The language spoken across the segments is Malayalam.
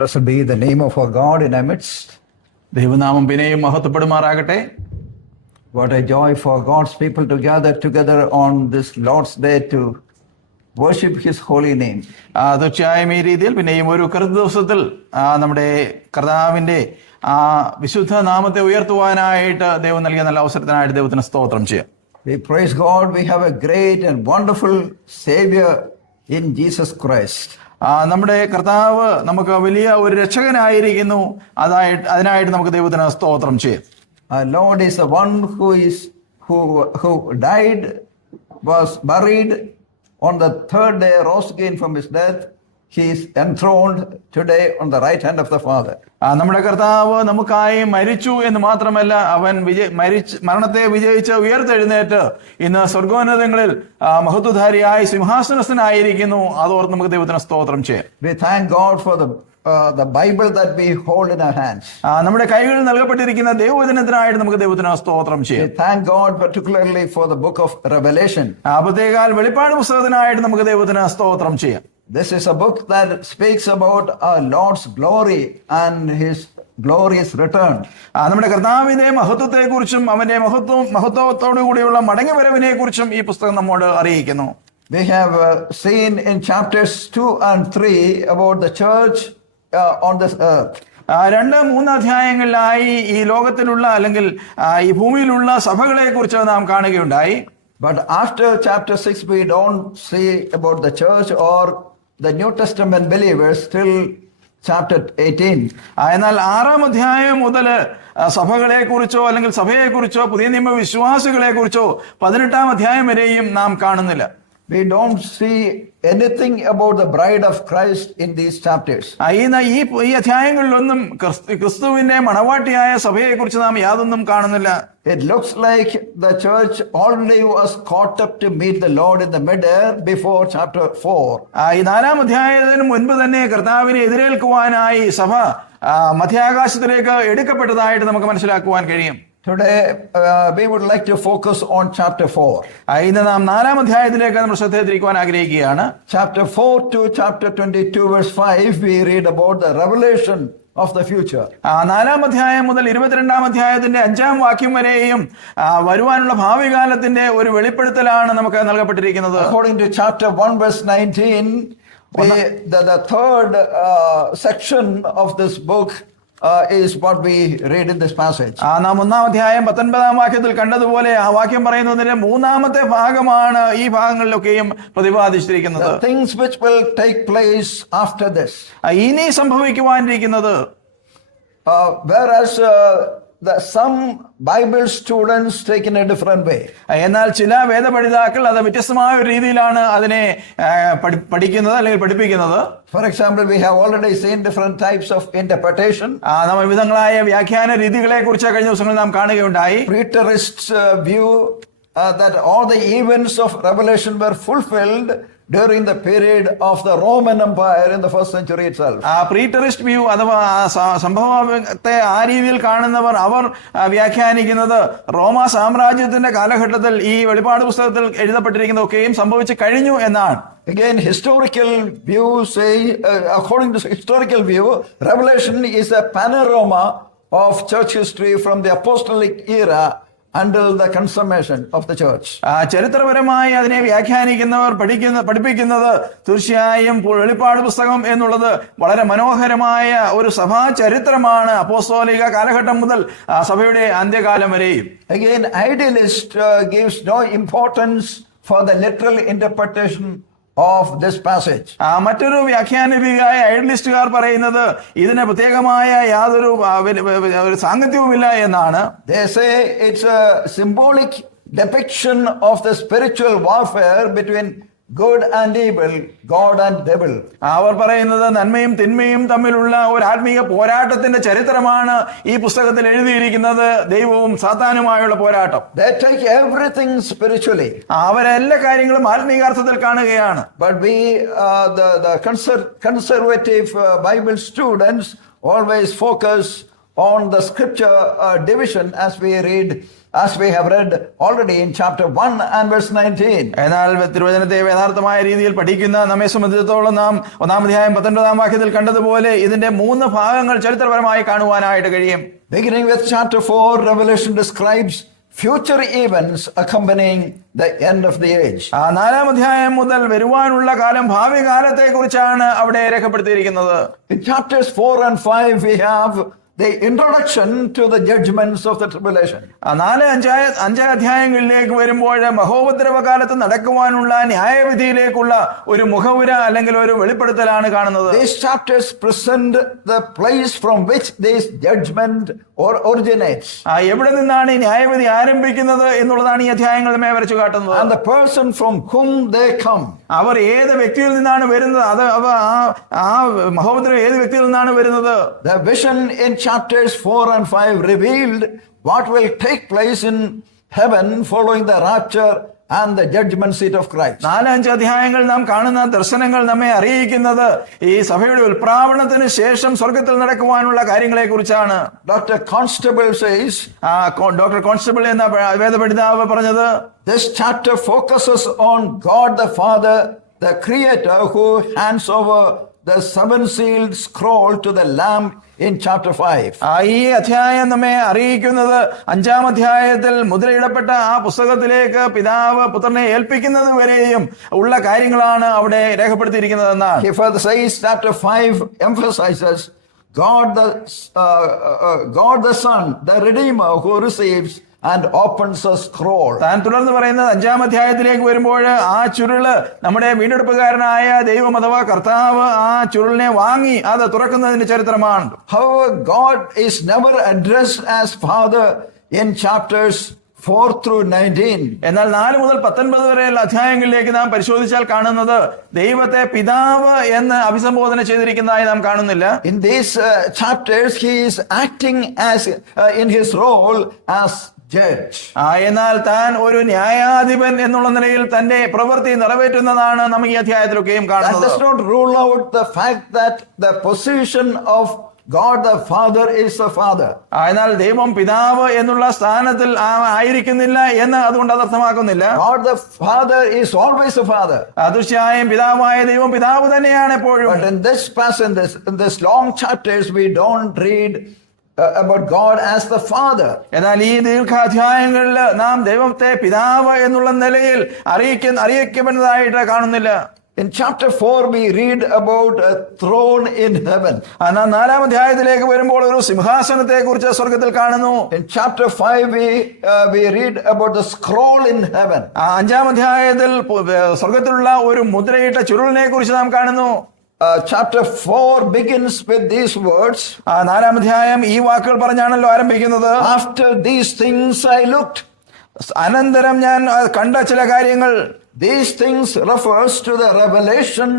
Blessed be the name of our God in our midst. ദൈവനാമം പിന്നെയും മഹത്വപ്പെടുമാറാകട്ടെ. What a joy for God's people to gather together on this Lord's Day to worship His holy name. തീർച്ചയായും ഈ രീതിയിൽ പിന്നെയും ഒരു കറുത്ത ദിവസത്തിൽ നമ്മുടെ കർത്താവിന്റെ വിശുദ്ധ നാമത്തെ ഉയർത്തുവാനായിട്ട് ദൈവം നൽകിയ നല്ല അവസരത്തിനായിട്ട് ദൈവത്തിന് സ്തോത്രം ചെയ്യാം. We praise God. We have a great and wonderful Savior in Jesus Christ. നമ്മുടെ കർത്താവ് നമുക്ക് വലിയ ഒരു രക്ഷകനായിരിക്കുന്നു. അതിനായിട്ട് നമുക്ക് ദൈവത്തിന് സ്തോത്രം ചെയ്യാം. Our Lord is the one who died, was buried, on the third day rose again from his death. He is enthroned today on the right hand of the Father. നമ്മുടെ കർത്താവ് നമുക്കായി മരിച്ചു എന്ന് മാത്രമല്ല, അവൻ മരണത്തെ വിജയിച്ച് ഉയർത്തെഴുന്നേറ്റ് ഇന്ന് സ്വർഗോന്നതങ്ങളിൽ മഹത്വധാരിയായി സിംഹാസനസ്ഥനായിരിക്കുന്നു. അതോർത്ത് നമുക്ക് ദൈവത്തിന് സ്തോത്രം ചെയ്യാം. We thank God for the Bible that we hold in our hands. നമ്മുടെ കൈകളിൽ നൽകപ്പെട്ടിരിക്കുന്ന ദൈവവചനത്തിനായിട്ട് നമുക്ക് ദൈവത്തിന് സ്തോത്രം ചെയ്യാം. We thank God particularly for the book of Revelation. പ്രത്യേകാൽ വെളിപ്പാട് പുസ്തകത്തിനായിട്ട് നമുക്ക് ദൈവത്തിന് സ്തോത്രം ചെയ്യാം. This is a book that speaks about our Lord's glory and His glorious return. നമ്മുടെ കർത്താവിന്റെ മഹത്വത്തെ കുറിച്ചും അവന്റെ മഹത്വത്തോടു കൂടിയുള്ള മടങ്ങിവരവിനെ കുറിച്ചും ഈ പുസ്തകം നമ്മോട് അറിയിക്കുന്നു. We have seen in chapters 2 and 3 about the church on this earth. 2-3 അധ്യായങ്ങളിലായി ഈ ലോകത്തിലുള്ള അല്ലെങ്കിൽ ഈ ഭൂമിയിലുള്ള സഭകളെ കുറിച്ച് നാം കാണുകയുണ്ടായി. But after chapter 6 we don't see about the church or the New Testament believers till chapter 18. എന്നാൽ 6-ാം അധ്യായം മുതൽ സഭകളെ കുറിച്ചോ അല്ലെങ്കിൽ സഭയെ കുറിച്ചോ പുതിയ നിയമ വിശ്വാസികളെ കുറിച്ചോ 18-ാം അധ്യായം വരെയും നാം കാണുന്നില്ല. We don't see anything about the bride of Christ in these chapters. ഈ അധ്യായങ്ങളിലൊന്നും ക്രിസ്തുവിന്റെ മണവാട്ടിയായ സഭയെ കുറിച്ച് നാം യാതൊന്നും കാണുന്നില്ല. It looks like the church already was caught up to meet the Lord in the midair before chapter 4. ഈ 4-ാം അധ്യായത്തിന് മുൻപ് തന്നെ കർത്താവിനെ എതിരേൽക്കുവാനായി സഭ മധ്യാകാശത്തിലേക്ക് എടുക്കപ്പെട്ടതായിട്ട് നമുക്ക് മനസ്സിലാക്കുവാൻ കഴിയും. Today we would like to focus on chapter 4. ഇന്ന് നാം 4-ാം അധ്യായത്തിലേക്ക് നമ്മൾ ശ്രദ്ധ തിരിക്കുവാൻ ആഗ്രഹിക്കുകയാണ്. Chapter 4 to chapter 22 verse 5 we read about the revelation of the future. 4-ാം അധ്യായം മുതൽ 22-ാം അധ്യായത്തിന്റെ 5-ാം വാക്യം വരെയും വരുവാനുള്ള ഭാവി കാലത്തിന്റെ ഒരു വെളിപ്പെടുത്തലാണ് നമുക്ക് നൽകപ്പെട്ടിരിക്കുന്നത്. According to chapter 1 verse 19, the third section of this book is what we read in this passage. നാം 1-ാം അധ്യായം 19-ാം വാക്യത്തിൽ കണ്ടതുപോലെ ആ വാക്യം പറയുന്നതിന്റെ 3-ാമത്തെ ഭാഗമാണ് ഈ ഭാഗങ്ങളിലൊക്കെയും പ്രതിപാദിച്ചിരിക്കുന്നത്. The things which will take place after this. ഇനി സംഭവിക്കുവാനിരിക്കുന്നത്. Whereas some Bible students take in a different way. എന്നാൽ ചില വേദപഠിതാക്കൾ അത് വ്യത്യസ്തമായ ഒരു രീതിയിലാണ് അതിനെ പഠിക്കുന്നത് അല്ലെങ്കിൽ പഠിപ്പിക്കുന്നത്. For example, we have already seen different types of interpretation. നാം വിവിധങ്ങളായ വ്യാഖ്യാന രീതികളെ കുറിച്ച് കഴിഞ്ഞ ദിവസങ്ങളിൽ നാം കാണുകയുണ്ടായി. Preterists view that all the events of Revelation were fulfilled during the period of the Roman Empire in the first century itself. Preterist view അഥവാ സംഭവത്തെ ആ രീതിയിൽ കാണുന്നവർ അവർ വ്യാഖ്യാനിക്കുന്നത് റോമാ സാമ്രാജ്യത്തിന്റെ കാലഘട്ടത്തിൽ ഈ വെളിപ്പാട് പുസ്തകത്തിൽ എഴുതപ്പെട്ടിരിക്കുന്നതൊക്കെയും സംഭവിച്ചു കഴിഞ്ഞു എന്നാണ്. Again, historical view say, according to historical view, Revelation is a panorama of church history from the apostolic era until the consummation of the church. ചരിത്രപരമായി അതിനെ വ്യാഖ്യാനിക്കുന്നവർ പഠിപ്പിക്കുന്നത് തീർച്ചയായും വെളിപ്പാട് പുസ്തകം എന്നുള്ളത് വളരെ മനോഹരമായ ഒരു സഭാ ചരിത്രമാണ്, അപ്പോസ്തോലിക കാലഘട്ടം മുതൽ സഭയുടെ അന്ത്യകാലം വരെയും. Again, idealist gives no importance for the literal interpretation of this passage. മറ്റൊരു വ്യാഖ്യാന രീതിയായ ഐഡലിസ്റ്റുകാർ പറയുന്നത് ഇതിന് പ്രത്യേകമായ യാതൊരു സാങ്കത്യവുമില്ല എന്നാണ്. They say it's a symbolic depiction of the spiritual warfare between good and evil, God and devil. അവർ പറയുന്നത് നന്മയും തിന്മയും തമ്മിലുള്ള ഒരു ആത്മീയ പോരാട്ടത്തിന്റെ ചരിത്രമാണ് ഈ പുസ്തകത്തിൽ എഴുതിയിരിക്കുന്നത്, ദൈവവും സാത്താനുമായുള്ള പോരാട്ടം. They take everything spiritually. അവരെല്ലാ കാര്യങ്ങളും ആത്മീയാർത്ഥത്തിൽ കാണുകയാണ്. But we the conservative Bible students always focus on the scripture division as we read as we have read already in chapter 1 and verse 19. എന്നാൽ തിരുവചനത്തെ യഥാർത്ഥമായ രീതിയിൽ പഠിക്കുന്ന നമ്മെ സംബന്ധിച്ചിടത്തോളം നാം 1-ാം അധ്യായം 19-ാം വാക്യത്തിൽ കണ്ടതുപോലെ ഇതിന്റെ 3 ഭാഗങ്ങൾ ചരിത്രപരമായി കാണുവാനായിട്ട് കഴിയും. Beginning with chapter 4, Revelation describes future events accompanying the end of the age. 4-ാം അധ്യായം മുതൽ വരുവാനുള്ള കാലം, ഭാവി കാലത്തെ കുറിച്ചാണ് അവിടെ രേഖപ്പെടുത്തിയിരിക്കുന്നത്. In chapters 4 and 5, we have the introduction to the judgments of the tribulation. 4-5 അധ്യായങ്ങളിലേക്ക് വരുമ്പോൾ മഹോപദ്രവകാലത്ത് നടക്കുവാനുള്ള ന്യായവിധിയിലേക്കുള്ള ഒരു മുഖവുര അല്ലെങ്കിൽ ഒരു വെളിപ്പെടുത്തലാണ് കാണുന്നത്. These chapters present the place from which this judgment originates. എവിടെ നിന്നാണ് ഈ ന്യായവിധി ആരംഭിക്കുന്നത് എന്നുള്ളതാണ് ഈ അധ്യായങ്ങൾ നമ്മെ വരച്ചു കാട്ടുന്നത്. And the person from whom they come. അവർ ഏത് വ്യക്തിയിൽ നിന്നാണ് വരുന്നത്, അത് ആ മഹോപദ്രവം ഏത് വ്യക്തിയിൽ നിന്നാണ് വരുന്നത്. The vision in chapters 4 and 5 revealed what will take place in heaven following the rapture and the judgment seat of Christ. 4-5 അധ്യായങ്ങൾ നാം കാണുന്ന ദർശനങ്ങൾ നമ്മെ അറിയിക്കുന്നത് ഈ സഭയുടെ ഉൽപ്രാവണത്തിന് ശേഷം സ്വർഗത്തിൽ നടക്കുവാനുള്ള കാര്യങ്ങളെ കുറിച്ചാണ്. Dr. Constable says, doctor constable എന്ന വേദപണ്ഡിതാവ് പറഞ്ഞത്, this chapter focuses on God the Father, the Creator, who hands over the 7-sealed scroll to the Lamb in chapter 5. ഈ അധ്യായം നമ്മെ അറിയിക്കുന്നത് 5-ാം അധ്യായത്തിൽ മുദ്രയിടപ്പെട്ട ആ പുസ്തകത്തിലേക്ക് പിതാവ് പുത്രനെ ഏൽപ്പിക്കുന്നത് വരെയും ഉള്ള കാര്യങ്ങളാണ് അവിടെ രേഖപ്പെടുത്തിയിരിക്കുന്നതെന്നാണ്. He further says chapter 5 emphasizes God the Son, the Redeemer, who receives and opens a scroll. താൻ തുടർന്ന് പറയുന്നത് 5-ാം അധ്യായത്തിലേക്ക് വരുമ്പോൾ ആ ചുരുള് നമ്മുടെ വീണ്ടെടുപ്പുകാരനായ ദൈവം അഥവാ കർത്താവ് ആ ചുരുളിനെ വാങ്ങി അത് തുറക്കുന്നതിന്റെ ചരിത്രമാണ്. However, God is never addressed as Father in chapters 4 through 19. എന്നാൽ 4 മുതൽ 19 വരെയുള്ള അധ്യായങ്ങളിലേക്ക് നാം പരിശോധിച്ചാൽ കാണുന്നത് ദൈവത്തെ പിതാവ് എന്ന് അഭിസംബോധന ചെയ്തിരിക്കുന്നതായി നാം കാണുന്നില്ല. In these chapters, he is acting as in his role as judge. എന്നാൽ താൻ ഒരു ന്യായാധിപൻ എന്നുള്ള നിലയിൽ തന്റെ പ്രവൃത്തി നിറവേറ്റുന്നതാണ് നാം ഈ അധ്യായത്തിലൊക്കെയും കാണുന്നത്. That does not rule out the fact that the position of God the Father is the Father. എന്നാൽ ദൈവം പിതാവ് എന്നുള്ള സ്ഥാനത്തിൽ ആയിരിക്കുന്നില്ല എന്ന് അതുകൊണ്ട് അത് അർത്ഥമാക്കുന്നില്ല. God the Father is always the Father. തീർച്ചയായും പിതാവായ ദൈവം പിതാവ് തന്നെയാണ് എപ്പോഴും. But in this passage, in this long chapters, we don't read about God as the Father. എന്നാൽ ഈ ദീർഘാധ്യായങ്ങളിൽ നാം ദൈവത്തെ പിതാവ് എന്നുള്ള നിലയിൽ അറിയിക്കപ്പെടുന്നതായിട്ട് കാണുന്നില്ല. In chapter 4, we read about a throne in heaven. 4-ാം അധ്യായത്തിലേക്ക് വരുമ്പോൾ ഒരു സിംഹാസനത്തെ കുറിച്ച് സ്വർഗത്തിൽ കാണുന്നു. In chapter 5, we read about the scroll in heaven. 5-ാം അധ്യായത്തിൽ സ്വർഗത്തിലുള്ള ഒരു മുദ്രയിട്ട ചുരുളിനെ കുറിച്ച് നാം കാണുന്നു. Chapter 4 begins with these words. 4-ാം അധ്യായം ഈ വാക്കുകൾ പറഞ്ഞാണല്ലോ ആരംഭിക്കുന്നത്. After these things I looked. അനന്തരം ഞാൻ കണ്ട ചില കാര്യങ്ങൾ. These things refers to the revelation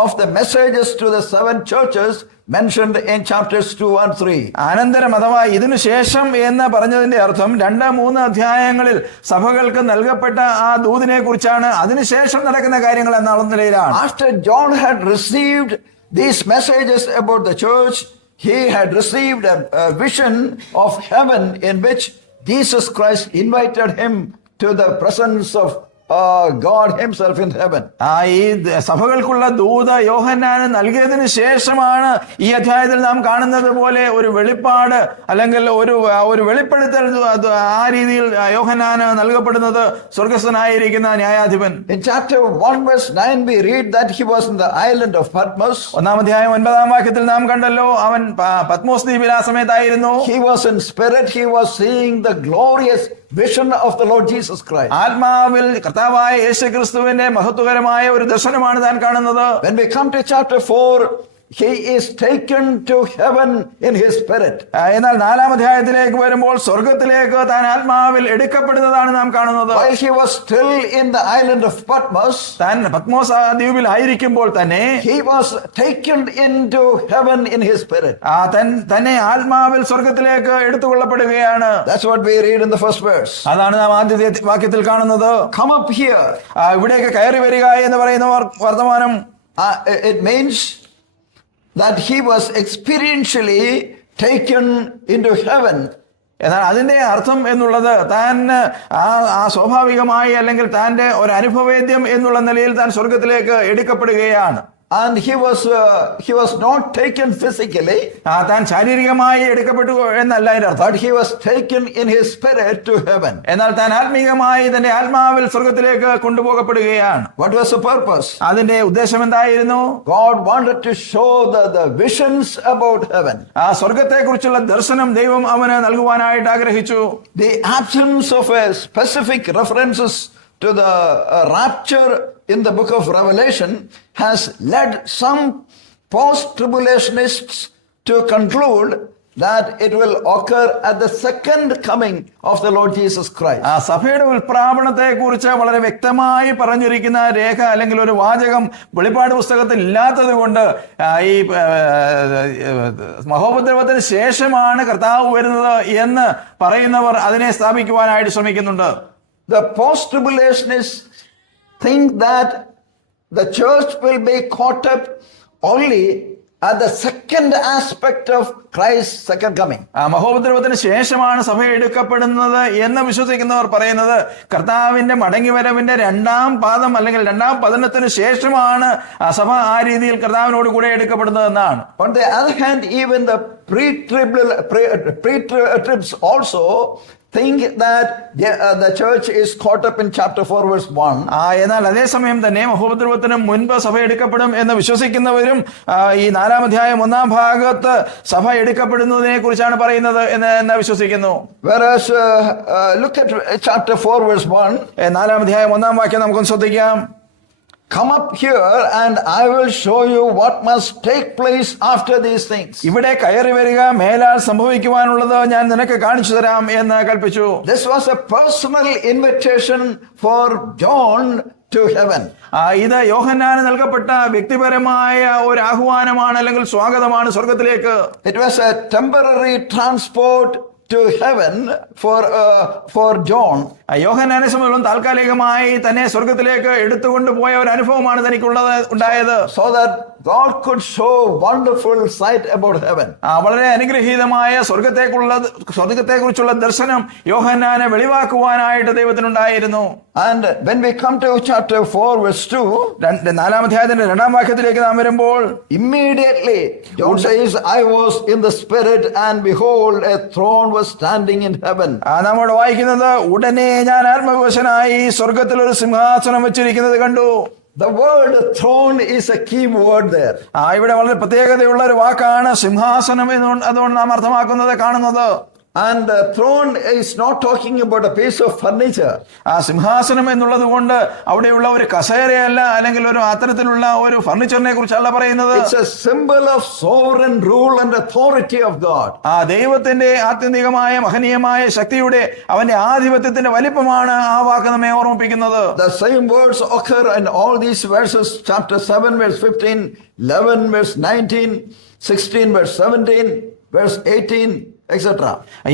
of the messages to the 7 churches mentioned in chapters 2 and 3. അനന്തരം അഥവാ ഇതിനു ശേഷം എന്ന് പറഞ്ഞതിന്റെ അർത്ഥം 2-3 അധ്യായങ്ങളിൽ സഭകൾക്ക് നൽകപ്പെട്ട ആ ദൂതിനെ കുറിച്ചാണ്. അതിനുശേഷം നടക്കുന്ന കാര്യങ്ങൾ എന്നുള്ള നിലയിലാണ്. After John had received these messages about the church, he had received a vision of heaven in which Jesus Christ invited him to the presence of God himself in heaven. ഈ സഭകൾക്കുള്ള ദൂത് യോഹന്നാന് നൽകിയതിനു ശേഷമാണ് ഈ അധ്യായത്തിൽ നാം കാണുന്നത് പോലെ ഒരു വെളിപ്പാട് അല്ലെങ്കിൽ ഒരു വെളിപ്പെടുത്തൽ ആ രീതിയിൽ യോഹന്നാന് നൽകപ്പെടുന്നത് സ്വർഗസ്ഥനായിരിക്കുന്ന ന്യായാധിപൻ. In chapter 1 verse 9 we read that he was in the island of Patmos. 1-ാം അധ്യായം 9-ാം വാക്യത്തിൽ നാം കണ്ടല്ലോ അവൻ പത്മോസ് ദ്വീപിൽ ആ സമയത്തായിരുന്നു. He was in spirit, he was seeing the glorious vision of the Lord Jesus Christ. ആത്മാവിൽ കർത്താവായ യേശുക്രിസ്തുവിന്റെ മഹത്വകരമായ ഒരു ദർശനമാണ് താൻ കാണുന്നത്. When we come to chapter 4, he is taken to heaven in his spirit. എന്നാൽ 4-ാം അധ്യായത്തിലേക്ക് വരുമ്പോൾ സ്വർഗത്തിലേക്ക് താൻ ആത്മാവിൽ എടുക്കപ്പെടുന്നതാണ് നാം കാണുന്നത്. While he was still in the island of Patmos, താൻ പത്മോസ് ദ്വീപിൽ ആയിരിക്കുമ്പോൾ തന്നെ he was taken into heaven in his spirit. തന്നെ ആത്മാവിൽ സ്വർഗത്തിലേക്ക് എടുത്തുകൊള്ളപ്പെടുകയാണ്. That's what we read in the first verse. അതാണ് നാം ആദ്യത്തെ വാക്യത്തിൽ കാണുന്നത്. Come up here. ഇവിടേക്ക് കയറി വരിക എന്ന് പറയുന്ന വർത്തമാനം. It means that he was experientially taken into heaven. എന്നാൽ അതിന്റെ അർത്ഥം എന്നുള്ളത് താൻ ആ സ്വാഭാവികമായി അല്ലെങ്കിൽ താന്റെ ഒരു അനുഭവേദ്യം എന്നുള്ള നിലയിൽ താൻ സ്വർഗത്തിലേക്ക് എടുക്കപ്പെടുകയാണ്. And he was not taken physically, താൻ ശാരീരികമായി എടുക്കപ്പെട്ടു എന്നല്ല അതിന്റെ അർത്ഥം. but he was taken in his spirit to heaven. എന്നാൽ താൻ ആത്മീകമായി തന്റെ ആത്മാവിൽ സ്വർഗത്തിലേക്ക് കൊണ്ടുപോകപ്പെടുകയാണ്. What was the purpose? അതിന്റെ ഉദ്ദേശം എന്തായിരുന്നു? God wanted to show the visions about heaven. ആ സ്വർഗത്തെ കുറിച്ചുള്ള ദർശനം ദൈവം അവന് നൽകുവാനായിട്ട് ആഗ്രഹിച്ചു. The absence of a specific references to the rapture in the book of Revelation has led some post-tribulationists to conclude that it will occur at the second coming of the Lord Jesus Christ. ആ സഭയുടെ ഉൽപ്രാപണത്തെ കുറിച്ച് വളരെ വ്യക്തമായി പറഞ്ഞിരിക്കുന്ന രേഖ അല്ലെങ്കിൽ ഒരു വാചകം വെളിപ്പാട് പുസ്തകത്തിൽ ഇല്ലാത്തത് കൊണ്ട് ഈ മഹോപദ്രവത്തിന് ശേഷമാണ് കർത്താവ് വരുന്നത് എന്ന് പറയുന്നവർ അതിനെ സ്ഥാപിക്കുവാനായിട്ട് ശ്രമിക്കുന്നുണ്ട്. The post-tribulationists think that the church will be caught up only at the second aspect of Christ's second coming. മഹോപദ്രവത്തിന് ശേഷമാണ് സഭ എടുക്കപ്പെടുന്നത് എന്ന് വിശ്വസിക്കുന്നവർ പറയുന്നത് കർത്താവിന്റെ മടങ്ങിവരവിന്റെ രണ്ടാം പാദം അല്ലെങ്കിൽ രണ്ടാം പതനത്തിന് ശേഷമാണ് സഭ ആ രീതിയിൽ കർത്താവിനോട് കൂടെ എടുക്കപ്പെടുന്നത് എന്നാണ്. On the other hand, even the pre-tribs also think that the church is caught up in chapter 4 verse 1. എന്നാൽ അതേസമയം തന്നെ മഹോപദ്രവത്തിന് മുൻപ് സഭ എടുക്കപ്പെടും എന്ന് വിശ്വസിക്കുന്നവരും ഈ 4-ാം അധ്യായം 1-ാം ഭാഗത്ത് സഭ എടുക്കപ്പെടുന്നതിനെ കുറിച്ചാണ് പറയുന്നത് എന്ന് വിശ്വസിക്കുന്നു. Whereas look at chapter 4 verse 1. 4-ാം അധ്യായം 1-ാം വാക്യം നമുക്കൊന്ന് ശ്രദ്ധിക്കാം. Come up here and I will show you what must take place after these things. ഇവിടെ കയറി വരിക, മേലാൽ സംഭവിക്കുവാനുള്ളത് ഞാൻ നിനക്ക് കാണിച്ചു തരാം എന്ന് കൽപ്പിച്ചു. This was a personal invitation for John to heaven. ഇത് യോഹന്നാന് നൽകപ്പെട്ട വ്യക്തിപരമായ ഒരു ആഹ്വാനമാണ് അല്ലെങ്കിൽ സ്വാഗതമാണ് സ്വർഗത്തിലേക്ക്. It was a temporary transport to heaven for John. യോഹന്നാനെ സംബന്ധിച്ചിടത്തോളം താൽക്കാലികമായി തന്നെ സ്വർഗത്തിലേക്ക് എടുത്തുകൊണ്ട് പോയ ഒരു അനുഭവമാണ് ഉണ്ടായത്. So that God could show wonderful sight about heaven. വളരെ അനുഗ്രഹീതമായ സ്വർഗത്തെക്കുറിച്ചുള്ള ദർശനം യോഹന്നാനെ വെളിവാക്കുവാനായിട്ട് ദൈവത്തിനുണ്ടായിരുന്നു. And when we come to chapter 4 verse 2, 4-ാം അധ്യായത്തിന്റെ 2-ാം വാക്യത്തിലേക്ക് നാം വരുമ്പോൾ immediately John says, I was in the spirit and behold a throne was standing in heaven. നമ്മോട് വായിക്കുന്നത് ഉടനെ ഞാൻ ആത്മവിവശനായി സ്വർഗത്തിൽ ഒരു സിംഹാസനം വെച്ചിരിക്കുന്നത് കണ്ടു. The word throne is a key word there. ഇവിടെ വളരെ പ്രത്യേകതയുള്ള ഒരു വാക്കാണ് സിംഹാസനം എന്നുകൊണ്ട് അതുകൊണ്ട് നാം അർത്ഥമാക്കുന്നത് കാണുന്നത്. And the throne is not talking about a piece of furniture. സിംഹാസനം എന്നുള്ളത് കൊണ്ട് അവിടെയുള്ള ഒരു കസേരയല്ല അല്ലെങ്കിൽ ഒരു അത്തരത്തിലുള്ള ഒരു ഫർണിച്ചറിനെ കുറിച്ചല്ല പറയുന്നത്. It's a symbol of sovereign rule and authority of God. ദൈവത്തിന്റെ ആത്യന്തികമായ മഹനീയമായ ശക്തിയുടെ അവന്റെ ആധിപത്യത്തിന്റെ വലിപ്പമാണ് ആ വാക്ക് നമ്മെ ഓർമ്മിപ്പിക്കുന്നത്. The same words occur in all these verses, chapter 7 verse 15, 11 verse 19, 16 verse 17, verse 18, etc.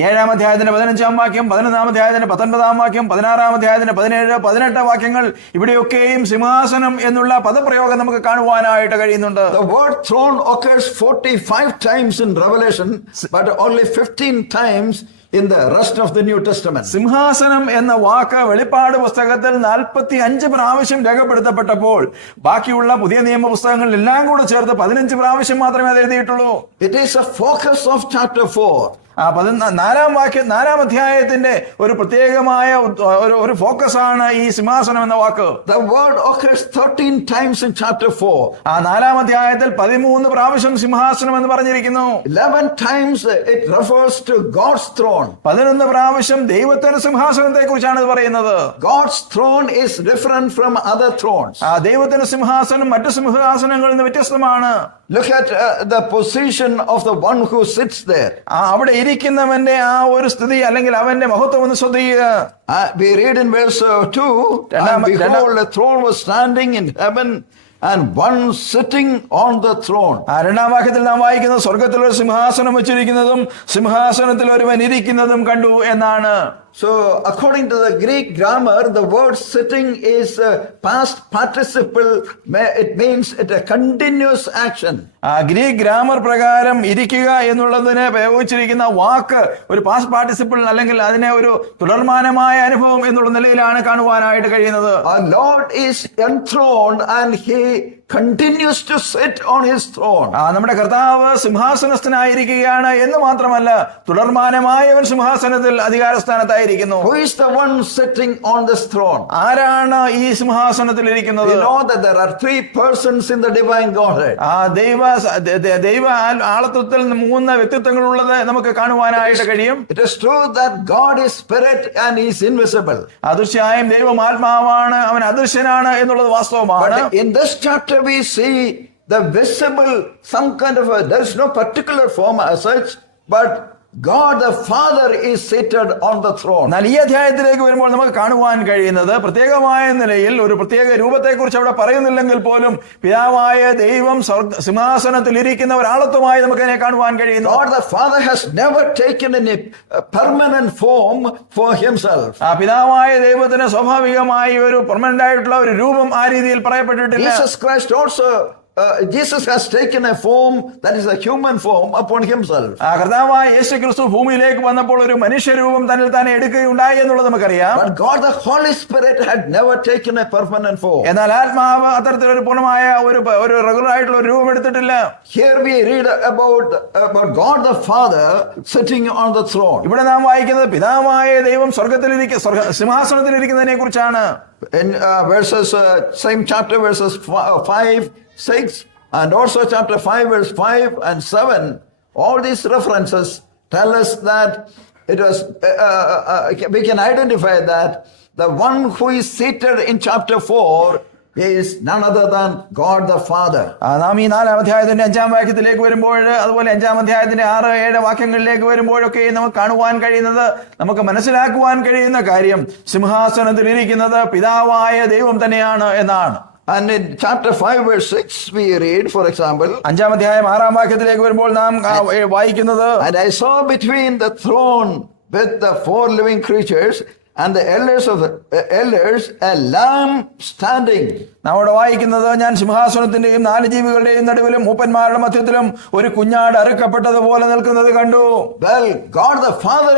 7-ാം അധ്യായത്തിന്റെ 15-ാം വാക്യം, 11-ാം അധ്യായത്തിന്റെ 19-ാം വാക്യം, 16-ാം അധ്യായത്തിന്റെ 17, 18 വാക്യങ്ങൾ ഇവിടെയൊക്കെയും സിംഹാസനം എന്നുള്ള പദപ്രയോഗം നമുക്ക് കാണുവാനായിട്ട് കഴിയുന്നുണ്ട്. The word throne occurs 45 times in Revelation, but only 15 times in the rest of the New Testament. സിംഹാസനം എന്ന വാക്ക് വെളിപ്പാട് പുസ്തകത്തിൽ 45 പ്രാവശ്യം രേഖപ്പെടുത്തപ്പെട്ടപ്പോൾ ബാക്കിയുള്ള പുതിയ നിയമ പുസ്തകങ്ങളിൽ എല്ലാം കൂടെ ചേർത്ത് 15 പ്രാവശ്യം മാത്രമേ അത് എഴുതിയിട്ടുള്ളൂ. It is a focus of chapter 4. 4-ാം അധ്യായത്തിന്റെ ഒരു പ്രത്യേകമായ ഒരു ഫോക്കസ് ആണ് ഈ സിംഹാസനം എന്ന വാക്ക്. The word occurs 13 times in chapter 4. 4-ാം അധ്യായത്തിൽ 13 പ്രാവശ്യം സിംഹാസനം എന്ന് പറഞ്ഞിരിക്കുന്നു. 11 times it refers to God's throne. 11 പ്രാവശ്യം ദൈവത്തിന്റെ സിംഹാസനത്തെ കുറിച്ചാണ് ഇത് പറയുന്നത്. God's throne is different from other thrones. ദൈവത്തിന്റെ സിംഹാസനം മറ്റു സിംഹാസനങ്ങളിൽ നിന്ന് വ്യത്യസ്തമാണ്. Look at the position of the one who sits there. അവിടെ ഇരിക്കുന്നവന്റെ ആ ഒരു സ്ഥിതി അല്ലെങ്കിൽ അവന്റെ മഹത്വം ഒന്ന് ശ്രദ്ധിക്കുക. We read in verse 2, and behold, a throne was standing in heaven and one sitting on the throne. 2-ാം വാക്യത്തിൽ നാം വായിക്കുന്നത് സ്വർഗത്തിൽ ഒരു സിംഹാസനം വെച്ചിരിക്കുന്നതും സിംഹാസനത്തിൽ ഒരുവൻ ഇരിക്കുന്നതും കണ്ടു എന്നാണ്. So, according to the Greek grammar, the word sitting is past participle. It means it's a continuous action. Greek grammar പ്രകാരം ഇരിക്കുക എന്നുള്ളതിന് പ്രയോഗിച്ചിരിക്കുന്ന വാക്ക് ഒരു പാസ്റ്റ് പാർട്ടിസിപ്പിൾ അല്ലെങ്കിൽ അതിനെ ഒരു തുടർമാനമായ അനുഭവം എന്നുള്ള നിലയിലാണ് കാണുവാനായിട്ട് കഴിയുന്നത്. Our Lord is enthroned and he continues to sit on his throne. നമ്മുടെ കർത്താവ് സിംഹാസനസ്ഥനായിരിക്കുകയാണ് എന്ന് മാത്രമല്ല തുടർമാനമായ ഒരു സിംഹാസനത്തിൽ അധികാരസ്ഥാനത്തായിരിക്കുന്നു. Who is the one sitting on this throne? ആരാണ് ഈ സിംഹാസനത്തിൽ ഇരിക്കുന്നത്? We know that there are three persons in the divine Godhead. ദൈവ ആളത്വത്തിൽ 3 വ്യക്തിത്വങ്ങൾ ഉള്ളത് നമുക്ക് കാണുവാനായിട്ട് കഴിയും. It is true that God is spirit and he is invisible. തീർച്ചയായും ദൈവം ആത്മാവാണ്, അവൻ അദൃശ്യനാണ് എന്നുള്ളത് വാസ്തവമാണ്. But in this chapter we see the visible, some kind of there is no particular form as such, but God the Father is seated on the throne. എന്നാൽ ഈ അധ്യായത്തിലേക്ക് വരുമ്പോൾ നമുക്ക് കാണുവാൻ കഴിയുന്നത് പ്രത്യേകമായ നിലയിൽ ഒരു പ്രത്യേക രൂപത്തെക്കുറിച്ച് അവിടെ പറയുന്നില്ലെങ്കിൽ പോലും പിതാവായ ദൈവം സിംഹാസനത്തിൽ ഇരിക്കുന്ന ഒരാളത്വമായി നമുക്ക് അതിനെ കാണുവാൻ കഴിയുന്നു. God the Father has never taken any permanent form for himself. പിതാവായ ദൈവത്തിന് സ്വാഭാവികമായി ഒരു പെർമനന്റ് ആയിട്ടുള്ള ഒരു രൂപം ആ രീതിയിൽ പറയപ്പെട്ടിട്ടില്ല. Jesus Christ also Jesus has taken a form that is a human form upon himself. കർത്താവായ യേശുക്രിസ്തു ഭൂമിയിലേക്ക് വന്നപ്പോൾ ഒരു മനുഷ്യരൂപം തന്നിൽ തന്നെ എടുക്കുകയുണ്ടായി എന്നുള്ളത് നമുക്കറിയാം. But God the Holy Spirit had never taken a permanent form. എന്നാൽ ആത്മാവ് അത്തരത്തിലൊരു പൂർണ്ണമായ ഒരു റെഗുലർ ആയിട്ടുള്ള ഒരു രൂപം എടുത്തിട്ടില്ല. Here we read about God the Father sitting on the throne. ഇവിടെ നാം വായിക്കുന്നത് പിതാവായ ദൈവം സിംഹാസനത്തിൽ ഇരിക്കുന്നതിനെ കുറിച്ചാണ്. In verses same chapter verses 5, 6 and also chapter 5 verse 5 and 7, all these references tell us that it was we can identify that the one who is seated in chapter 4 is none other than God the Father. നാം ഈ 4-ാം അധ്യായത്തിന്റെ 5-ാം വാക്യത്തിലേക്ക് വരുമ്പോൾ അതുപോലെ 5-ാം അധ്യായത്തിന്റെ 6-7 വാക്യങ്ങളിലേക്ക് വരുമ്പോഴൊക്കെ നമുക്ക് കാണുവാൻ കഴിയുന്നത്, നമുക്ക് മനസ്സിലാക്കുവാൻ കഴിയുന്ന കാര്യം സിംഹാസനത്തിൽ ഇരിക്കുന്നത് പിതാവായ ദൈവം തന്നെയാണ് എന്നാണ്. And in chapter 5 verse 6 we read, for example, 5-ാം അധ്യായം 6-ാം വാക്യത്തിലേക്ക് വരുമ്പോൾ നാം വായിക്കുന്നത്, and I saw between the throne with the 4 living creatures and the elders a lamb standing. നാം അവിടെ വായിക്കുന്നത്, ഞാൻ സിംഹാസനത്തിന്റെയും 4 ജീവികളുടെയും നടുവിലും മൂപ്പന്മാരുടെ മധ്യത്തിലും ഒരു കുഞ്ഞാട് അറുക്കപ്പെട്ടതുപോലെ നിൽക്കുന്നത് കണ്ടു. Well, God the Father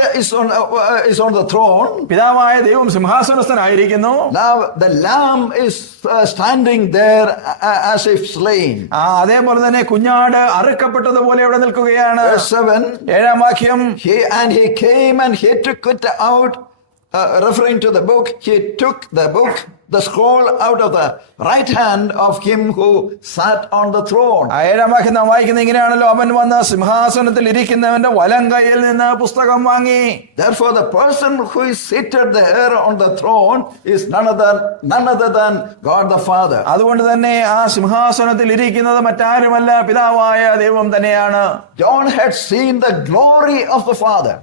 is on the throne. പിതാവായ ദൈവം സിംഹാസനസ്ഥനായിരിക്കുന്നു. Now the lamb is standing there as if slain. അതേപോലെ തന്നെ കുഞ്ഞാട് അറുക്കപ്പെട്ടതുപോലെ അവിടെ നിൽക്കുകയാണ്. Verse 7, 7-ാം വാക്യം, he came and he took it out, referring to the book, he took the book, the scroll out of the right hand of him who sat on the throne. 7-ാം വാക്യം നാം വായിക്കുന്നത് ഇങ്ങനെയാണല്ലോ, അവൻ വന്ന് സിംഹാസനത്തിൽ ഇരിക്കുന്നവന്റെ വലം കൈയിൽ നിന്ന് പുസ്തകം വാങ്ങി. Therefore the person who is seated there on the throne is none other than God the Father. അതുകൊണ്ട് തന്നെ ആ സിംഹാസനത്തിൽ ഇരിക്കുന്നത് മറ്റാരുമല്ല, പിതാവായ ദൈവം തന്നെയാണ്. John had seen the glory of the Father.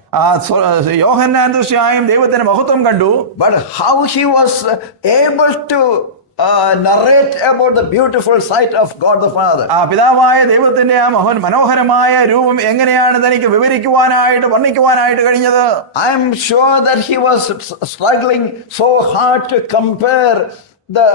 യോഹന്നാൻ തീർച്ചയായും ദൈവത്തിന്റെ മഹത്വം കണ്ടു. But how he was able to narrate about the beautiful sight of God the Father. പിതാവായ ദൈവത്തിന്റെ ആ മനോഹരമായ രൂപം എങ്ങനെയാണ് തനിക്ക് വിവരിക്കുവാനായിട്ട് വർണ്ണിക്കുവാനായിട്ട് കഴിഞ്ഞത്? I am sure that he was struggling so hard to compare the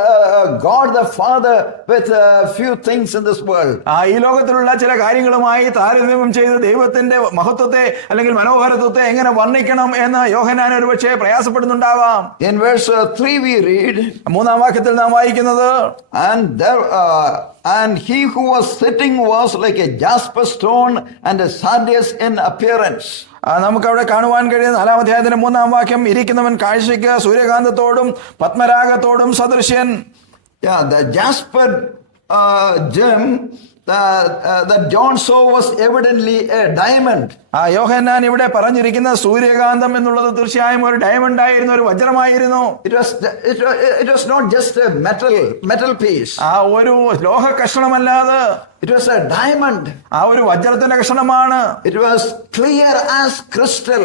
God the Father with a few things in this world. ഈ ലോകത്തിലുള്ള ചില കാര്യങ്ങളുമായി താരതമ്യം ചെയ്ത് ദൈവത്തിന്റെ മഹത്വത്തെ അല്ലെങ്കിൽ മനോഹരത്വത്തെ എങ്ങനെ വർണ്ണിക്കണം എന്ന് യോഹന്നാൻ ഒരുപക്ഷെ പ്രയാസപ്പെടുന്നുണ്ടാവാം. In verse 3 we read, 3-ാം വാക്യത്തിൽ നാം വായിക്കുന്നത്, and he who was sitting was like a jasper stone and a sardius in appearance. നമുക്ക് അവിടെ കാണുവാൻ കഴിയുന്ന 4-ാം അധ്യായത്തിന്റെ 3-ാം വാക്യം, ഇരിക്കുന്നവൻ കാഴ്ചയ്ക്ക് സൂര്യകാന്തത്തോടും പത്മരാഗത്തോടും സദൃശ്യൻ. The jasper gem that John saw was evidently a diamond. യോഹന്നാൻ ഇവിടെ പറഞ്ഞിരിക്കുന്ന സൂര്യകാന്തം എന്നുള്ളത് തീർച്ചയായും ഒരു ഡയമണ്ട് ആയിരുന്നു, ഒരു വജ്രമായിരുന്നു. It was not just a metal piece. ഒരു ലോഹ കഷണമല്ലാതെ it was a diamond. ഒരു വജ്രത്തിന്റെ കഷണമാണ്. It was clear as crystal.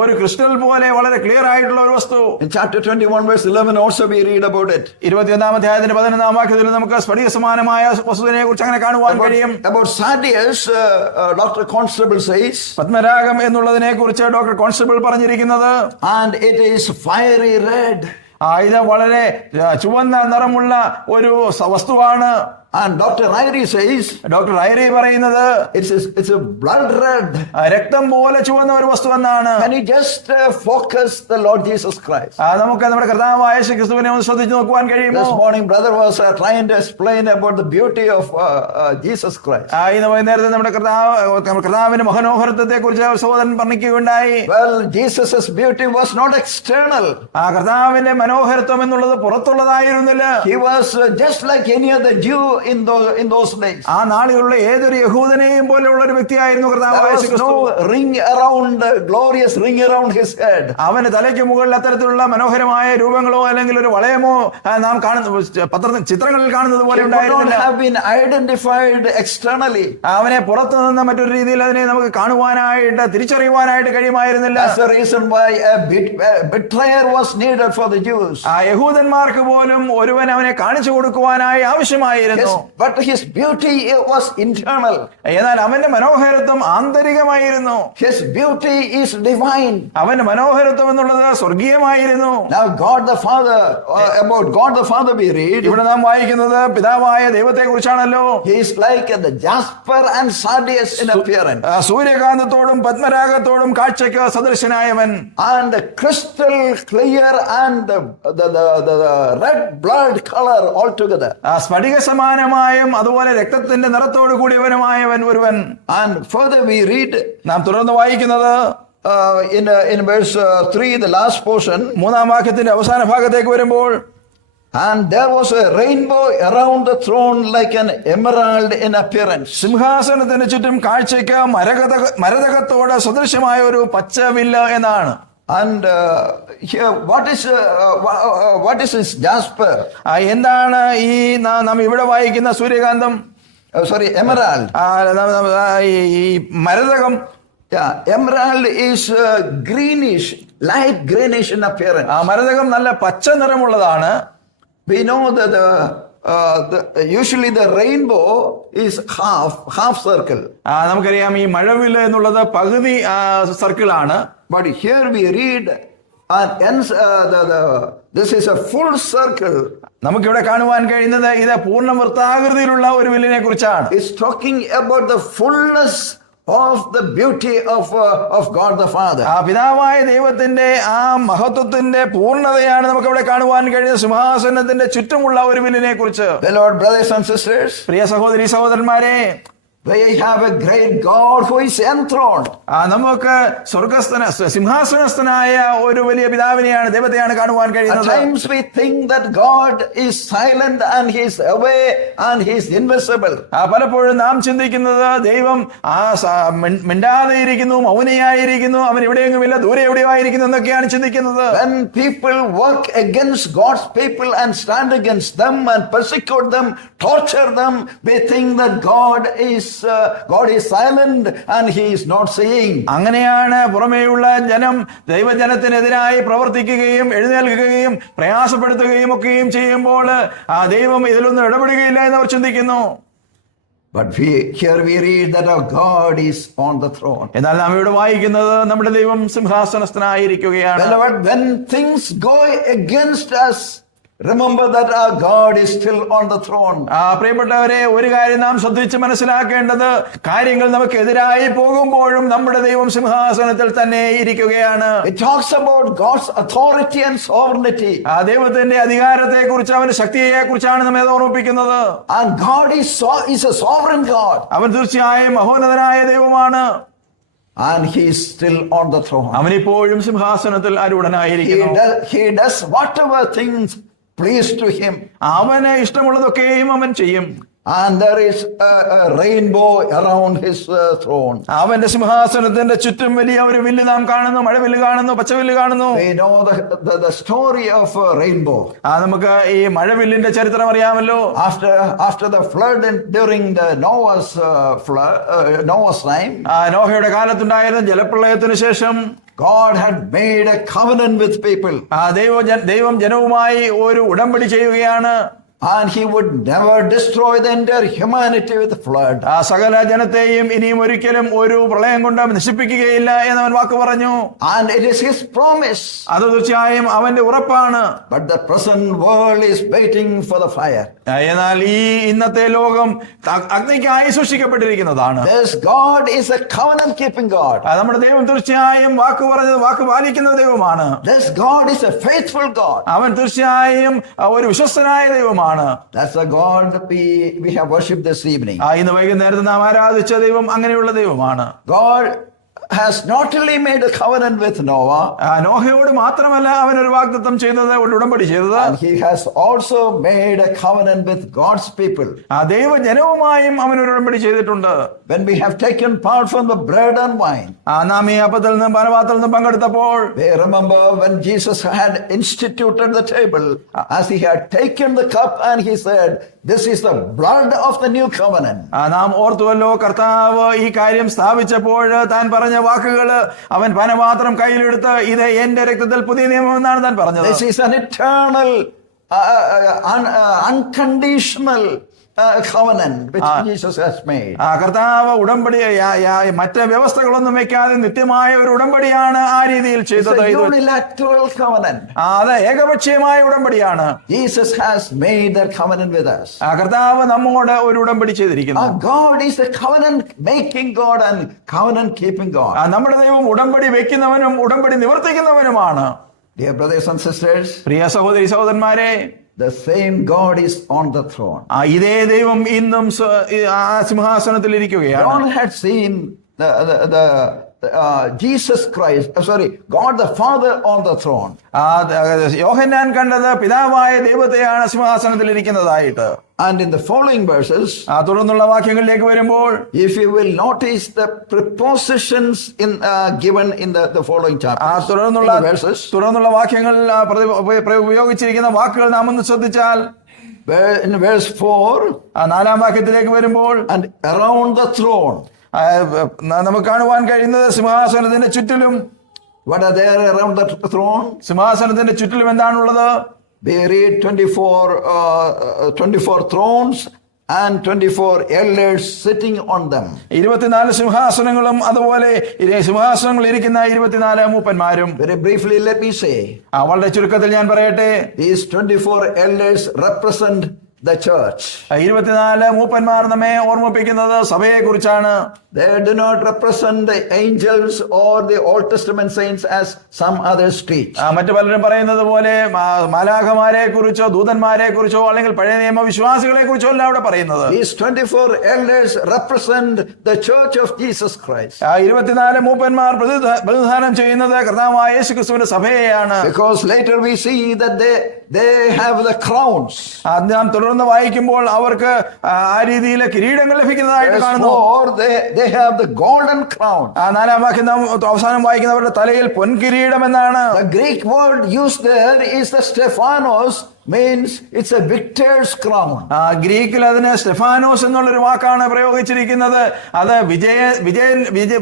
ഒരു ക്രിസ്റ്റൽ പോലെ വളരെ ക്ലിയർ ആയിട്ടുള്ള ഒരു വസ്തു. In chapter 21 verse 11 also we read about it. 21-ാം അധ്യായത്തിന്റെ 11-ാം വാക്യത്തിൽ നമുക്ക് സ്ഫടിക സമാനമായ അടിസ്ഥാനമായ വസ്തുതയെ കുറിച്ച് അങ്ങനെ കാണുവാൻ കഴിയും. About sardius, Dr. Constable says, പത്മരാഗം എന്നുള്ളതിനെ കുറിച്ച് ഡോക്ടർ കോൺസ്റ്റബിൾ പറഞ്ഞിരിക്കുന്നത്, and it is fiery red. ഇത് വളരെ ചുവന്ന നിറമുള്ള ഒരു വസ്തുവാണ്. And Dr. Ryrie says, doctor ഐറി പറയുന്നത് it's a blood red. രക്തം പോലെ ചുവന്ന ഒരു വസ്തു എന്നാണ്. Can you just focus the Lord Jesus Christ? നമുക്ക് നമ്മുടെ കർത്താവായ യേശു ക്രിസ്തുവിനെ ഒന്ന് ശ്രദ്ധിച്ചു നോക്കുവാൻ കഴിയുമോ? This morning brother was trying to explain about the beauty of Jesus Christ. ഇന്ന് വൈകുന്നേരത്തെ നമ്മുടെ കർത്താവിന്റെ മനോഹരത്വത്തെ കുറിച്ച് സഹോദരൻ പറഞ്ഞിക്കുകയുണ്ടായി. Well, Jesus's beauty was not external. കർത്താവിന്റെ മനോഹരത്വം എന്നുള്ളത് പുറത്തുള്ളതായിരുന്നില്ല. He was just like any other Jew in those days. ആ നാളിലുള്ള ഏതൊരു യഹൂദനെയും പോലെയുള്ള ഒരു വ്യക്തിയായിരുന്നു കർത്താവായ യേശു ക്രിസ്തു. No ring around, glorious ring around his head. അവന് തലയ്ക്ക് മുകളിൽ അത്തരത്തിലുള്ള മനോഹരമായ രൂപങ്ങളോ അല്ലെങ്കിൽ ഒരു വളയമോ നാം കാണുന്ന ചിത്രങ്ങളിൽ കാണുന്നത് പോലെ ഉണ്ടായിരുന്നില്ല. Have been identified externally. അവനെ പുറത്തു നിന്ന് മറ്റൊരു രീതിയിൽ അതിനെ നമുക്ക് കാണുവാനായിട്ട് തിരിച്ചറിയുവാനായിട്ട് കഴിയുമായിരുന്നില്ല. That's the reason why a betrayer was needed for the Jews. യഹൂദന്മാർക്ക് പോലും ഒരുവൻ അവനെ കാണിച്ചു കൊടുക്കുവാനായി ആവശ്യമായിരുന്നു. But his beauty was internal. എന്നാൽ അവന്റെ മനോഹരത്വം ആന്തരികമായിരുന്നു. His beauty is divine. അവന്റെ മനോഹരത്വം എന്നുള്ളത് സ്വർഗീയമായിരുന്നു. Now God the Father, about God the Father we read. ഇവിടെ നാം വായിക്കുന്നത് പിതാവായ ദൈവത്തെ കുറിച്ചാണല്ലോ. He is like the jasper and sardius in appearance. സൂര്യകാന്തത്തോടും പത്മരാഗത്തോടും കാഴ്ചയ്ക്ക് സദൃശനായവൻ. And crystal clear and the red blood color altogether. സ്ഫടിക സമാനമായും അതുപോലെ രക്തത്തിന്റെ നിറത്തോടു കൂടിയവനുമായവൻ ഒരുവൻ. And further we read, നാം തുടർന്ന് വായിക്കുന്നത് in verse 3, the last portion. മൂന്നാം വാക്യത്തിന്റെ അവസാന ഭാഗത്തേക്ക് വരുമ്പോൾ, and there was a rainbow around the throne like an emerald in appearance. സിംഹാസനത്തിന് ചുറ്റും കാഴ്ചയ്ക്ക് മരതകത്തോട് സദൃശമായ ഒരു പച്ചവില്ല് എന്നാണ്. And here what is this jasper? എന്താണ് ഈ നാം ഇവിടെ വായിക്കുന്ന സൂര്യകാന്തം? Emerald. ഈ മരതകം. Yeah, emerald is greenish, light greenish in appearance. മരതകം നല്ല പച്ച നിറമുള്ളതാണ്. We know that usually the rainbow is half circle. നമുക്കറിയാം ഈ മഴവില്ല് എന്നുള്ളത് പകുതി സർക്കിൾ ആണ്. But here we read, and this is a full circle. നമുക്കിവിടെ കാണുവാൻ കഴിയുന്നത് ഇത് പൂർണ്ണ വൃത്താകൃതിയിലുള്ള ഒരു വില്ലിനെ കുറിച്ചാണ്. It's talking about the fullness of the beauty of God the Father. പിതാവായ ദൈവത്തിന്റെ ആ മഹത്വത്തിന്റെ പൂർണ്ണതയാണ് നമുക്ക് ഇവിടെ കാണുവാൻ കഴിയുന്ന സിംഹാസനത്തിന്റെ ചുറ്റുമുള്ള ഒരു വില്ലിനെ കുറിച്ച്. Beloved brothers and sisters, പ്രിയ സഹോദരി സഹോദരന്മാരെ, we have a great God who is enthroned. നമുക്ക് സിംഹാസനസ്ഥനായ ഒരു വലിയ പിതാവിനെയാണ്, ദൈവത്തെയാണ് കാണുവാൻ കഴിയുന്നത്. At times we think that God is silent and he is away and he is invisible. പലപ്പോഴും നാം ചിന്തിക്കുന്നത് ദൈവം മിണ്ടാതെ ഇരിക്കുന്നു, മൗനിയായിരിക്കുന്നു, അവൻ എവിടെയെങ്കിലുമില്ല, ദൂരെ എവിടെയോ ആയിരിക്കുന്നു എന്നൊക്കെയാണ് ചിന്തിക്കുന്നത്. When people work against God's people and stand against them and persecute them, torture them, we think that God is silent and he is not seeing. അങ്ങനെയാണ് പുറമേയുള്ള ജനം ദൈവജനത്തിനെതിരായി പ്രവർത്തിക്കുകയും എഴുന്നേൽക്കുകയും പ്രയാസപ്പെടുത്തുകയും ഒക്കെയും ചെയ്യുമ്പോൾ ദൈവം ഇതിലൊന്നും ഇടപെടുകയില്ല എന്ന് അവർ ചിന്തിക്കുന്നു. But here we read that our God is on the throne. എന്നാൽ നാം ഇവിടെ വായിക്കുന്നത് നമ്മുടെ ദൈവം സിംഹാസനസ്ഥനായിരിക്കുകയാണ്. Beloved, when things go against us, remember that our God is still on the throne. പ്രിയപ്പെട്ടവരെ, ഒരു കാര്യം നാം ശ്രദ്ധിച്ച് മനസ്സിലാക്കേണ്ടത്, കാര്യങ്ങൾ നമുക്കെതിരായി പോകുമ്പോഴും നമ്മുടെ ദൈവം സിംഹാസനത്തിൽ തന്നെ ഇരിക്കുകയാണ്. It talks about God's authority and sovereignty. ദൈവത്തിന്റെ അധികാരത്തെ കുറിച്ച്, അവന്റെ ശക്തിയെ കുറിച്ചാണ് നമ്മെ ഓർമ്മിപ്പിക്കുന്നത്. And God is a sovereign God. അവൻ തീർച്ചയായും മഹോന്നതനായ ദൈവമാണ്. And he is still on the throne. അവനിപ്പോഴും സിംഹാസനത്തിൽ ആരൂഢനായിരിക്കുന്നു. He does whatever things please to him. അവന് ഇഷ്ടമുള്ളതൊക്കെയും അവൻ ചെയ്യും. And there is a rainbow around his throne. അവന്റെ സിംഹാസനത്തിന്റെ ചുറ്റും വലിയ ഒരു വില്ല് നാം കാണുന്നു, മഴവില്ല് കാണുന്നു, പച്ചവില്ല് കാണുന്നു. We know the story of a rainbow. നമുക്ക് ഈ മഴവില്ലിന്റെ ചരിത്രം അറിയാമല്ലോ. After the flood and during the Noah's time, നോഹയുടെ കാലത്തുണ്ടായിരുന്ന ജലപ്രളയത്തിന് ശേഷം God had made a covenant with people. ദൈവം ജനവുമായി ഒരു ഉടമ്പടി ചെയ്യുകയാണ്. and he would never destroy the entire humanity with flood. ആ സകല ജനത്തെയും ഇനിയും ഒരിക്കലും ഒരു പ്രളയം കൊണ്ട് നശിപ്പിക്കുകയില്ല എന്നവൻ വാക്ക് പറഞ്ഞു. And it is his promise. അത് തീർച്ചയായും അവന്റെ ഉറപ്പാണ്. But the present world is waiting for the fire. എന്നാൽ ഈ ഇന്നത്തെ ലോകം അഗ്നിക്കായി സൃഷ്ടിക്കപ്പെട്ടിരിക്കുന്നതാണ്. This God is a covenant keeping God. നമ്മുടെ ദൈവം തീർച്ചയായും വാക്ക് പറഞ്ഞത് വാക്ക് പാലിക്കുന്ന ദൈവമാണ്. This God is a faithful God. അവൻ തീർച്ചയായും ഒരു വിശ്വസ്തനായ ദൈവമാണ്. That's the God we have worshipped this evening. ഇന്ന് വൈകുന്നേരത്ത് നാം ആരാധിച്ച ദൈവം അങ്ങനെയുള്ള ദൈവമാണ്. God has not only made a covenant with Noah, നോഹയോട് മാത്രമല്ല അവൻ ഒരു വാഗ്ദത്തം ചെയ്തത്, ഒരു ഉടമ്പടി ചെയ്തത്, and he has also made a covenant with God's people. ദൈവ ജനവുമായും അവൻ ഒരു ഉടമ്പടി ചെയ്തിട്ടുണ്ട്. When we have taken part from the bread and wine, നാം ഈ അപ്പത്തിൽ നിന്നും പാനപാത്രത്തിൽ നിന്നും പങ്കെടുത്തപ്പോൾ, we remember when Jesus had instituted the table, as he had taken the cup and he said, "This is the blood of the new covenant." നാം ഓർത്തുവല്ലോ, കർത്താവ് ഈ കാര്യം സ്ഥാപിച്ചപ്പോൾ താൻ പറഞ്ഞ വാക്കുകള്, അവൻ പാനപാത്രം കയ്യിലെടുത്ത് ഇത് എന്റെ രക്തത്തിൽ പുതിയ നിയമം എന്നാണ് താൻ പറഞ്ഞത്. This is an eternal, unconditional covenant which Jesus has made. കർത്താവ് ഉടമ്പടി മറ്റ് വ്യവസ്ഥകളൊന്നും വെക്കാതെ നിത്യമായ ഒരു ഉടമ്പടിയാണ് ആ രീതിയിൽ ചെയ്തത്. Unilateral covenant. അത് ഏകപക്ഷീയമായ ഉടമ്പടിയാണ്. Jesus has made that covenant with us. കർത്താവ് നമ്മോട് ഒരു ഉടമ്പടി ചെയ്തിരിക്കുന്നു. God is a covenant making God and covenant keeping God. നമ്മുടെ ദൈവം ഉടമ്പടി വെക്കുന്നവനും ഉടമ്പടി നിവർത്തിക്കുന്നവനുമാണ്. Dear brothers and sisters, പ്രിയ സഹോദരി സഹോദരന്മാരെ, the same God is on the throne. ഇതേ ദൈവം ഇന്നും സിംഹാസനത്തിൽ ഇരിക്കുകയാണ്. John had seen Jesus Christ, God the Father on the throne. യോഹന്നാൻ കണ്ടത് പിതാവായ ദൈവത്തെയാണ് സിംഹാസനത്തിൽ ഇരിക്കുന്നതായിട്ട്. And in the following verses, തുടർന്നുള്ള വാക്യങ്ങളിലേക്ക് വരുമ്പോൾ, if you will notice the prepositions given in the following chapters, തുടർന്നുള്ള വാക്യങ്ങളിൽ ഉപയോഗിച്ചിരിക്കുന്ന വാക്കുകൾ നാം ഒന്ന് ശ്രദ്ധിച്ചാൽ, in verse 4, നാലാം വാക്യത്തിലേക്ക് വരുമ്പോൾ, and around the throne, നമുക്ക് കാണുവാൻ കഴിയുന്നത് സിംഹാസനത്തിന്റെ ചുറ്റിലും. what are there around the throne? സിംഹാസനത്തിന്റെ ചുറ്റിലും എന്താണുള്ളത്? We read 24 thrones and 24 elders sitting on them. 24 സിംഹാസനങ്ങളും അതുപോലെ സിംഹാസനങ്ങൾ ഇരിക്കുന്ന 24 മൂപ്പന്മാരും. Very briefly let me say, വളരെ ചുരുക്കത്തിൽ ഞാൻ പറയട്ടെ, these 24 elders represent the church. 24 മൂപ്പന്മാർ നമ്മെ ഓർമ്മിപ്പിക്കുന്നത് സഭയെ കുറിച്ചാണ്. They do not represent the angels or the Old Testament saints as some others teach. മറ്റു പലരും പറയുന്നത് പോലെ മാലാഖമാരെ കുറിച്ചോ ദൂതന്മാരെ കുറിച്ചോ അല്ലെങ്കിൽ പഴയ നിയമ വിശ്വാസികളെ കുറിച്ചോ അല്ല അവിടെ പറയുന്നത്. These 24 elders represent the church of Jesus Christ. 24 മൂപ്പന്മാർ പ്രതിനിധാനം ചെയ്യുന്നത് കർത്താവായ യേശുക്രിസ്തുവിന്റെ സഭയെയാണ്. Because later we see that they have the crowns. നാം തുടർന്ന് വായിക്കുമ്പോൾ അവർക്ക് ആ രീതിയിലെ കിരീടങ്ങൾ ലഭിക്കുന്നതായിട്ട് കാണുന്നു. They have the golden crown. നാലാം വാക്യം നാം അവസാനം വായിക്കുന്നവരുടെ തലയിൽ പൊൻകിരീടം എന്നാണ്. The Greek word used there is the Stephanos, means it's a victor's crown. ഗ്രീക്കിൽ അതിന് സ്റ്റെഫാനോസ് എന്നുള്ളൊരു വാക്കാണ് പ്രയോഗിച്ചിരിക്കുന്നത്. അത്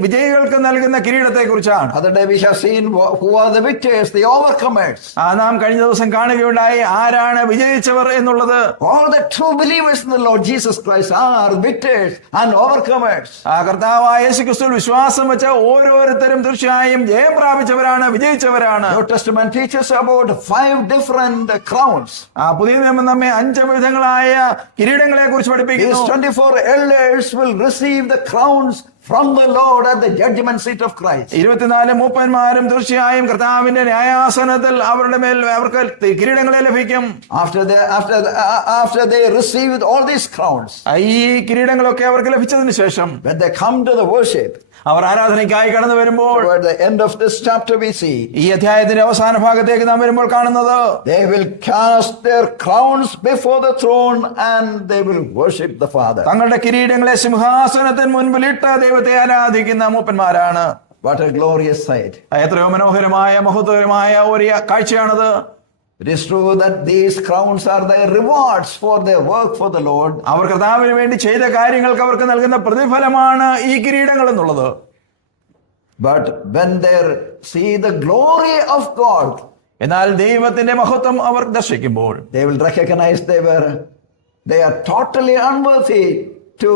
വിജയികൾക്ക് നൽകുന്ന കിരീടത്തെ കുറിച്ചാണ്. Other day we have seen who are the victors, the overcomers. നാം കഴിഞ്ഞ ദിവസം കാണുകയുണ്ടായി ആരാണ് വിജയിച്ചവർ എന്നുള്ളത്. All the true believers in the Lord Jesus Christ are victors and overcomers. കർത്താവായ യേശുക്രിസ്തുവിൽ വിശ്വാസം വെച്ച ഓരോരുത്തരും തീർച്ചയായും ജയം പ്രാപിച്ചവരാണ്, വിജയിച്ചവരാണ്. New Testament teaches about 5 different crowns. പുതിയ നിയമം നമ്മെ 5 വിധങ്ങളായ കിരീടങ്ങളെ കുറിച്ച് പഠിപ്പിക്കുന്നു. These 24 elders will receive the crowns from the Lord at the judgment seat of Christ. 24 മൂപ്പന്മാരും തീർച്ചയായും കർത്താവിന്റെ ന്യായാസനത്തിൽ അവരുടെ മേൽ അവർക്ക് കിരീടങ്ങളെ ലഭിക്കും. After they received all these crowns, ഈ കിരീടങ്ങളൊക്കെ അവർക്ക് ലഭിച്ചതിന് ശേഷം, when they come to the worship, അവർ ആരാധനയ്ക്കായി കടന്നു വരുമ്പോൾ, at the end of this chapter we see, ഈ അധ്യായത്തിന്റെ അവസാന ഭാഗത്തേക്ക് നാം വരുമ്പോൾ കാണുന്നത്, they will cast their crowns before the throne and they will worship the Father. തങ്ങളുടെ കിരീടങ്ങളെ സിംഹാസനത്തിന് മുൻപിൽ ഇട്ട് ദൈവത്തെ ആരാധിക്കുന്ന മൂപ്പന്മാരാണ്. What a glorious sight. എത്രയോ മനോഹരമായ മഹത്വകരമായ ഒരു കാഴ്ചയാണത്. It is true that these crowns are their rewards for their work for the Lord. അവർ കർത്താവിന് വേണ്ടി ചെയ്ത കാര്യങ്ങൾക്ക് അവർക്ക് നൽകുന്ന പ്രതിഫലമാണ് ഈ കിരീടങ്ങൾ എന്നുള്ളത്. But when they see the glory of God എന്നാൽ ദൈവത്തിന്റെ മഹത്വം അവർ ദർശിക്കുമ്പോൾ they will recognize they are totally unworthy to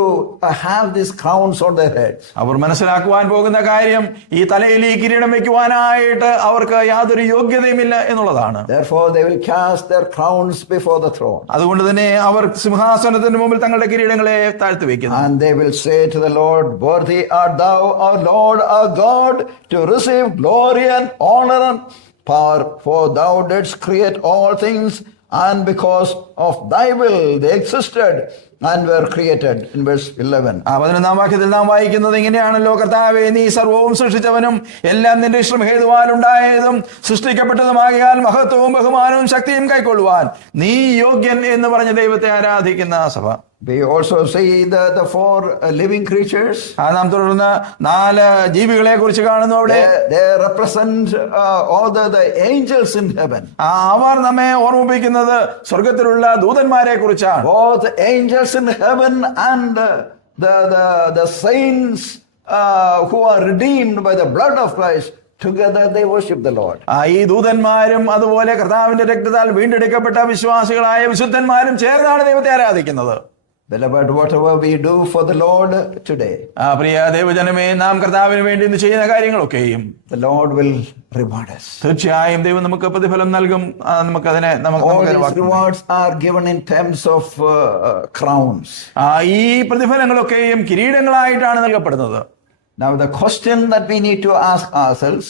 have these crowns on their heads. അവർ മനസ്സിലാക്കുവാൻ പോകുന്ന കാര്യം ഈ തലയിൽ ഈ കിരീടം വെക്കുവാനായിട്ട് അവർക്ക് യാതൊരു യോഗ്യതയുമില്ല എന്നുള്ളതാണ്. Therefore they will cast their crowns before the throne. അതുകൊണ്ട് തന്നെ അവർ സിംഹാസനത്തിന് മുമ്പിൽ തങ്ങളുടെ കിരീടങ്ങളെ താഴ്ത്തി വെക്കുന്നു. And they will say to the Lord, worthy art thou, our Lord, our God, to receive glory and honor and power, for thou didst create all things, and because of thy will they existed and were created. In verse 11. 11-ാം വാക്യത്തിൽ നാം വായിക്കുന്നത് ഇങ്ങനെയാണല്ലോ, കർത്താവേ, നീ സർവവും സൃഷ്ടിച്ചവനും എല്ലാം നിന്റെ ഇഷ്ടം ഹേതുവാലുണ്ടായതും സൃഷ്ടിക്കപ്പെട്ടതുമാകിയാൽ മഹത്വവും ബഹുമാനവും ശക്തിയും കൈക്കൊള്ളുവാൻ നീ യോഗ്യൻ എന്ന് പറഞ്ഞ ദൈവത്തെ ആരാധിക്കുന്ന സഭ. We also see the four living creatures. നാം തുടർന്ന് 4 ജീവികളെ കുറിച്ച് കാണുന്നു. അവിടെ they represent all the angels in heaven. അവർ നമ്മെ ഓർമ്മിപ്പിക്കുന്നത് സ്വർഗത്തിലുള്ള ദൂതന്മാരെ കുറിച്ചാണ്. Both angels in heaven and the saints who are redeemed by the blood of Christ, together they worship the Lord. ഈ ദൂതന്മാരും അതുപോലെ കർത്താവിന്റെ രക്തത്താൽ വീണ്ടെടുക്കപ്പെട്ട വിശ്വാസികളായ വിശുദ്ധന്മാരും ചേർന്നാണ് ദൈവത്തെ ആരാധിക്കുന്നത്. Beloved, whatever we do for the Lord today, പ്രിയ ദൈവജനമേ, നാം കർത്താവിന് വേണ്ടി ഇന്ന് ചെയ്യുന്ന കാര്യങ്ങളൊക്കെയും the Lord will reward us. തീർച്ചയായും ദൈവം നമുക്ക് പ്രതിഫലം നൽകും. നമുക്കതിനെ All these rewards are given in terms of crowns. ഈ പ്രതിഫലങ്ങളൊക്കെയും കിരീടങ്ങളായിട്ടാണ് നൽകപ്പെടുന്നത്. Now the question that we need to ask ourselves,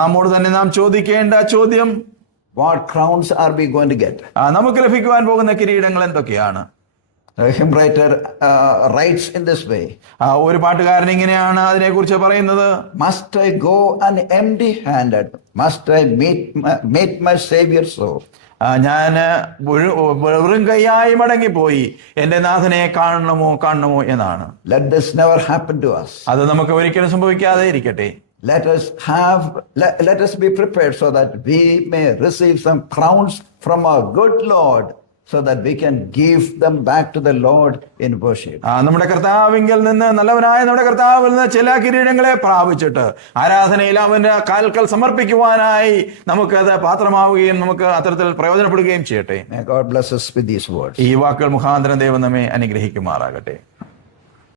നമ്മോട് തന്നെ നാം ചോദിക്കേണ്ട ചോദ്യം, what crowns are we going to get? നമുക്ക് ലഭിക്കുവാൻ പോകുന്ന കിരീടങ്ങൾ എന്തൊക്കെയാണ്? The hymn writer writes in this way. ഒരു പാട്ടുകാരൻ ഇങ്ങനെയാണ് അതിനെക്കുറിച്ച് പറയുന്നത്: Must I go empty-handed? Must I meet my Savior so? ഞാൻ വെറും കൈയായി മടങ്ങിപ്പോയി എന്റെ നാഥനെ കാണണമോ എന്നാണ്. Let this never happen to us. അത് നമുക്ക് ഒരിക്കലും സംഭവിക്കാതെ ഇരിക്കട്ടെ. Let us be prepared so that we may receive some crowns from our good Lord, so that we can give them back to the Lord in worship. നമ്മുടെ കർത്താവിങ്കിൽ നിന്ന്, നല്ലവനായ നമ്മുടെ കർത്താവിൽ നിന്ന് ചില കിരീടങ്ങളെ പ്രാപിച്ചിട്ട് ആരാധനയിൽ അവന്റെ കാൽക്കൽ സമർപ്പിക്കുവാനായി നമുക്കത് പാത്രമാവുകയും നമുക്ക് അത്തരത്തിൽ പ്രയോജനപ്പെടുകയും ചെയ്യട്ടെ. May God bless us with these words. ഈ വാക്കുകൾ മുഖാന്തരം ദൈവം നമ്മെ അനുഗ്രഹിക്കുമാറാകട്ടെ.